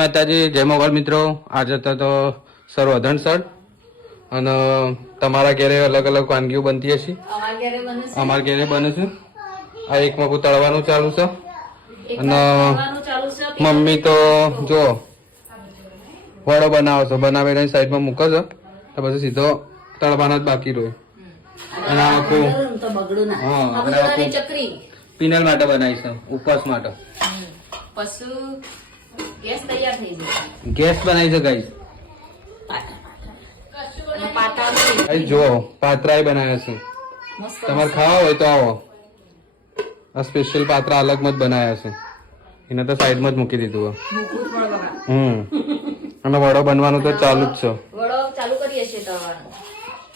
માતાજી, જય મોગલ મિત્રો. આજે તો સર્વધન સળ અને તમારા ઘરે અલગ અલગ વાનગીઓ બનતી હશે. અમારા ઘરે બને છે. આ એક મગું તળવાનું ચાલુ છે અને મમ્મી તો જો વડો બનાવો છો, બનાવીને સાઈડમાં મૂકો છો તો પછી સીધો તળવાનો જ બાકી રહ્યો. અને આખું પિનલ માટે બનાવી છે, ઉપવાસ માટે. ગેસ બનાવી છે ગાઈસ. જો પાત્રા બનાવ્યા છે, તમારે ખાવા હોય તો આવો. આ સ્પેશિયલ પાત્રા અલગ માં જ બનાવ્યા છે, એને તો સાઈડમાં જ મૂકી દીધું. અને વડો બનવાનું તો ચાલુ જ છે.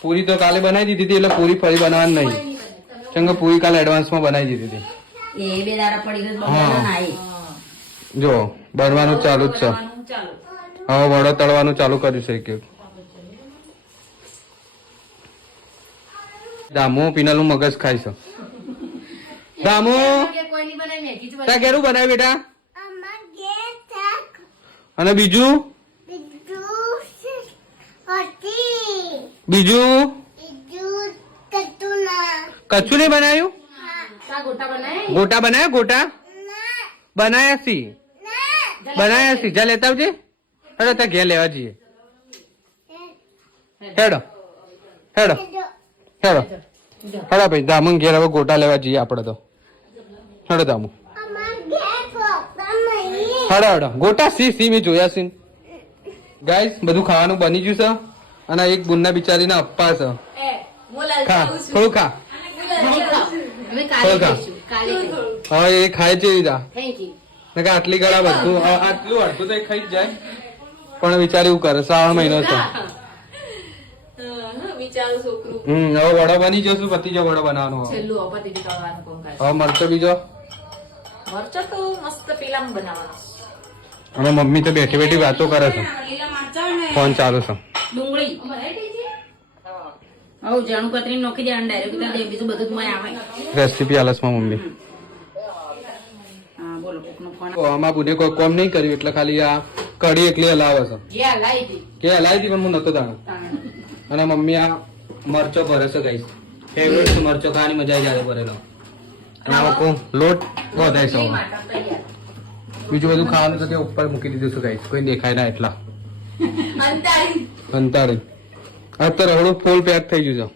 પૂરી તો કાલે બનાવી દીધી હતી, એટલે પૂરી ફરી બનાવવાની નહીં, કેમ કે પૂરી કાલે એડવાન્સમાં બનાવી દીધી હતી. જો બનવાનું ચાલુ જ છે. હવે વડો તળવાનું ચાલુ કર્યું છે. કે દામુ પીનાલું મગજ ખાય છે. દામુ ત્યાં કેરું બનાવ્યું બેટા? અને બીજું કચ્છું નહીં બનાવ્યું? ગોટા બનાવ્યા? ગોટા બનાયા સી જા લેતા આવજે. હેડો ત્યાં ઘેર લેવા જઈએ. હેડો હેડો હેડો હેડો ભાઈ, દામુ ઘેર હવે ગોટા લેવા જઈએ આપડે તો. હેડો દામુ, હેડો હેડો. ગોટા સી મેં જોયા છે ગાઈસ. બધું ખાવાનું બની ગયું છે અને એક બુનના બિચારીના અપ્પા છે. ખા થોડું ખા. હવે એ ખાય છે આટલી ગળા બધું આટલું અડધું તો ખાઈ જ જાય, પણ વિચાર એવું કરે. શ્રાવણ મહિનો છે. હવે વડો બની જશું, પતિ જો વડો બનાવવાનો. હવે મરચો બીજો અને મમ્મી તો બેઠી બેઠી વાતો કરે છે, ફોન ચાલુ છે. રેસીપી આલસમાં મમ્મી આમાં બુને કોઈ કોમ નહીં કર્યું એટલે ખાલી આ કઢી એકલી હલાવે છે. કે હલાવી હતી પણ હું નતો જાણો. અને મમ્મી આ મરચો ભરે છે ગાઈસ. ફેવરેટ મરચો ખાવાની મજા આવી જાય ભરેલો. અને આ લોટ વધારે છે. બીજું બધું ખાવાનું તો ત્યાં ઉપર મૂકી દીધું છે ગાઈસ, કોઈ દેખાય ના એટલા અંતારી. અત્યારે રવડું ફૂલ પેક થઈ ગયું છે.